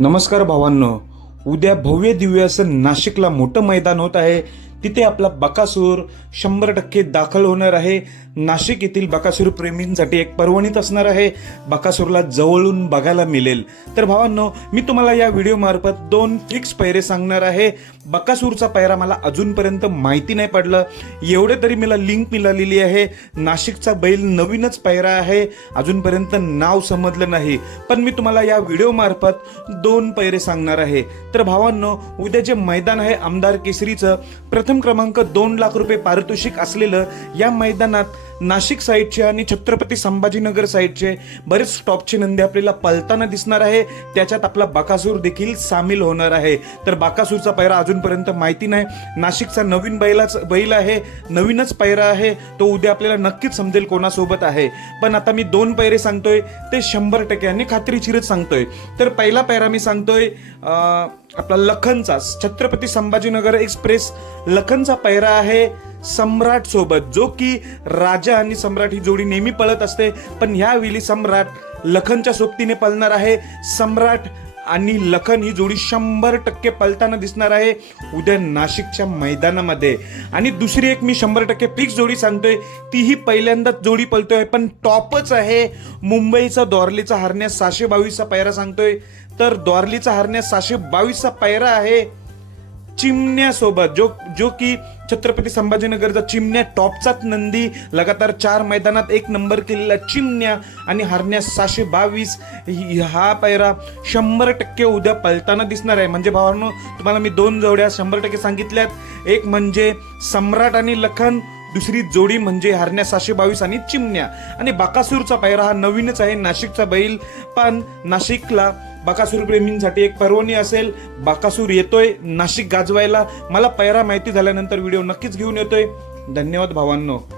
नमस्कार भावांनो. उद्या भव्य दिव्य असं नाशिकला मोठं मैदान होत आहे. तिथे आपला बकासूर शंभर टक्के दाखल होणार आहे. नाशिक येथील बकासूर प्रेमींसाठी एक पर्वणीत असणार आहे. बकासूरला जवळून बघायला मिळेल. तर भावांनो मी तुम्हाला या व्हिडिओमार्फत दोन फिक्स पैरे सांगणार आहे. बकासूरचा पैरा मला अजूनपर्यंत माहिती नाही पडलं. एवढे तरी मला लिंक मिळालेली आहे. नाशिकचा बैल नवीनच पैरा आहे. अजूनपर्यंत नाव समजलं नाही. पण मी तुम्हाला या व्हिडिओमार्फत दोन पैरे सांगणार आहे. तर भावांनो उद्या जे मैदान आहे आमदार केसरीचं प्रथम क्रमांक दोन लाख रुपये पारितोषिक असलेलं या मैदानात नाशिक साईडचे आणि छत्रपती संभाजीनगर साईडचे बरेच टॉपचे नंदी आपल्याला पलताना दिसणार आहे. त्याच्यात आपला बाकासूर देखील सामील होणार आहे. तर बाकासूरचा पैरा अजूनपर्यंत माहिती नाही. नाशिकचा नवीन बैलाच बैल आहे. नवीनच पैरा आहे. तो उद्या आपल्याला नक्कीच समजेल कोणासोबत आहे. पण आता मी दोन पैरे सांगतोय. ते शंभर टक्के आणि खात्रीशीरच सांगतोय. तर पहिला पैरा मी सांगतोय अं, आपला लखनचा छत्रपती संभाजीनगर एक्सप्रेस लखनचा पैरा आहे सम्राट सोबत जो की राजा आणि सम्राट ही जोडी नेहमी पळत असते. पण ह्यावेळी सम्राट लखनच्या सोबतीने पळणार आहे. सम्राट आणि लखन ही जोडी शंभर टक्के पलताना दिसणार आहे उद्या नाशिकच्या मैदानामध्ये. आणि दुसरी एक मी शंभर टक्के फिक्स जोडी सांगतोय तीही पहिल्यांदाच जोडी पलतोय पण टॉपच आहे. मुंबईचा दॉर्लीचा हरण्यास सहाशे बावीसचा पैरा सांगतोय. तर दॉर्लीचा हरण्यास सहाशे बावीसचा पैरा आहे चिमण्यासोबत जो जो की छत्रपती संभाजीनगरचा चिमण्या टॉपचाच नंदी लगातार चार मैदानात एक नंबर केलेला चिमण्या आणि हरण्या सहाशे बावीस हा पैरा शंभर टक्के उद्या पलताना दिसणार आहे. म्हणजे भावांनो तुम्हाला मी दोन जोड्या शंभर टक्के सांगितल्यात. एक म्हणजे सम्राट आणि लखन. दुसरी जोडी म्हणजे हरण्या सहाशे बावीस आणि चिमण्या. आणि बाकासूरचा पायरा हा नवीनच आहे नाशिकचा बैल. पण नाशिकला बाकासूर प्रेमींसाठी एक पर्वणी असेल. बाकासूर येतोय नाशिक गाजवायला. मला पैरा माहिती झाल्यानंतर व्हिडिओ नक्कीच घेऊन येतोय. धन्यवाद भावांनो.